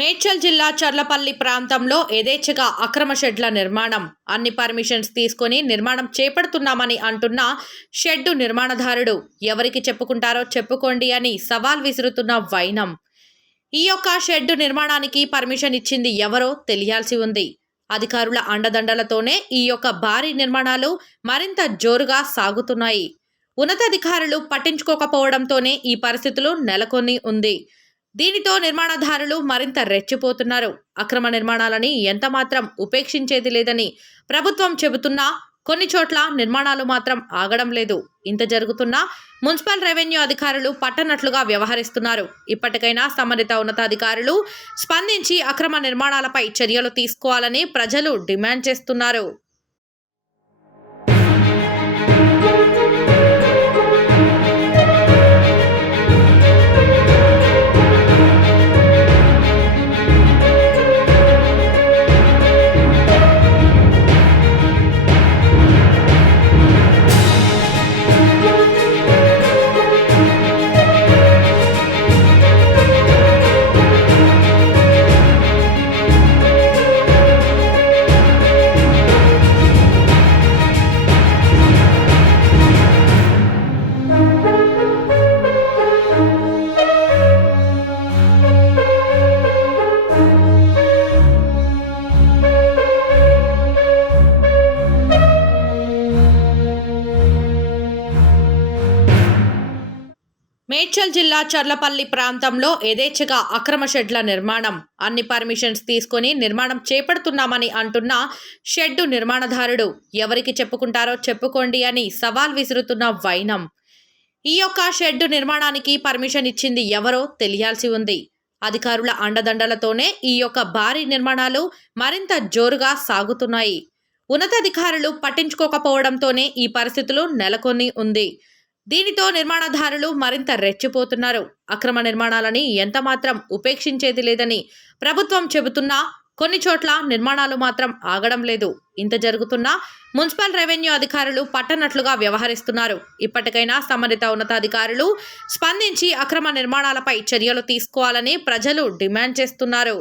మేడ్చల్ జిల్లా చర్లపల్లి ప్రాంతంలో యథేచ్ఛగా అక్రమ షెడ్ల నిర్మాణం. అన్ని పర్మిషన్స్ తీసుకొని నిర్మాణం చేపడుతున్నామని అంటున్న షెడ్డు నిర్మాణదారుడు ఎవరికి చెప్పుకుంటారో చెప్పుకోండి అని సవాల్ విసురుతున్న వైనం. ఈ యొక్క షెడ్డు నిర్మాణానికి పర్మిషన్ ఇచ్చింది ఎవరో తెలియాల్సి ఉంది. అధికారుల అండదండలతోనే ఈ యొక్క భారీ నిర్మాణాలు మరింత జోరుగా సాగుతున్నాయి. ఉన్నతాధికారులు పట్టించుకోకపోవడంతోనే ఈ పరిస్థితులు నెలకొని ఉంది. దీనితో నిర్మాణదారులు మరింత రెచ్చిపోతున్నారు. అక్రమ నిర్మాణాలని ఎంతమాత్రం ఉపేక్షించేది లేదని ప్రభుత్వం చెబుతున్నా కొన్ని చోట్ల నిర్మాణాలు మాత్రం ఆగడం లేదు. ఇంత జరుగుతున్నా మున్సిపల్ రెవెన్యూ అధికారులు పట్టనట్లుగా వ్యవహరిస్తున్నారు. ఇప్పటికైనా సంబంధిత ఉన్నతాధికారులు స్పందించి అక్రమ నిర్మాణాలపై చర్యలు తీసుకోవాలని ప్రజలు డిమాండ్ చేస్తున్నారు. మేడ్చల్ జిల్లా చర్లపల్లి ప్రాంతంలో యథేచ్ఛగా అక్రమ షెడ్ల నిర్మాణం. అన్ని పర్మిషన్స్ తీసుకొని నిర్మాణం చేపడుతున్నామని అంటున్న షెడ్డు నిర్మాణదారుడు ఎవరికి చెప్పుకుంటారో చెప్పుకోండి అని సవాల్ విసురుతున్న వైనం. ఈ యొక్క షెడ్డు నిర్మాణానికి పర్మిషన్ ఇచ్చింది ఎవరో తెలియాల్సి ఉంది. అధికారుల అండదండలతోనే ఈ యొక్క భారీ నిర్మాణాలు మరింత జోరుగా సాగుతున్నాయి. ఉన్నతాధికారులు పట్టించుకోకపోవడంతోనే ఈ పరిస్థితులు నెలకొని ఉంది. దీనితో నిర్మాణదారులు మరింత రెచ్చిపోతున్నారు. అక్రమ నిర్మాణాలని ఎంతమాత్రం ఉపేక్షించేది లేదని ప్రభుత్వం చెబుతున్నా కొన్ని చోట్ల నిర్మాణాలు మాత్రం ఆగడం లేదు. ఇంత జరుగుతున్నా మున్సిపల్ రెవెన్యూ అధికారులు పట్టనట్లుగా వ్యవహరిస్తున్నారు. ఇప్పటికైనా సంబంధిత ఉన్నతాధికారులు స్పందించి అక్రమ నిర్మాణాలపై చర్యలు తీసుకోవాలని ప్రజలు డిమాండ్ చేస్తున్నారు.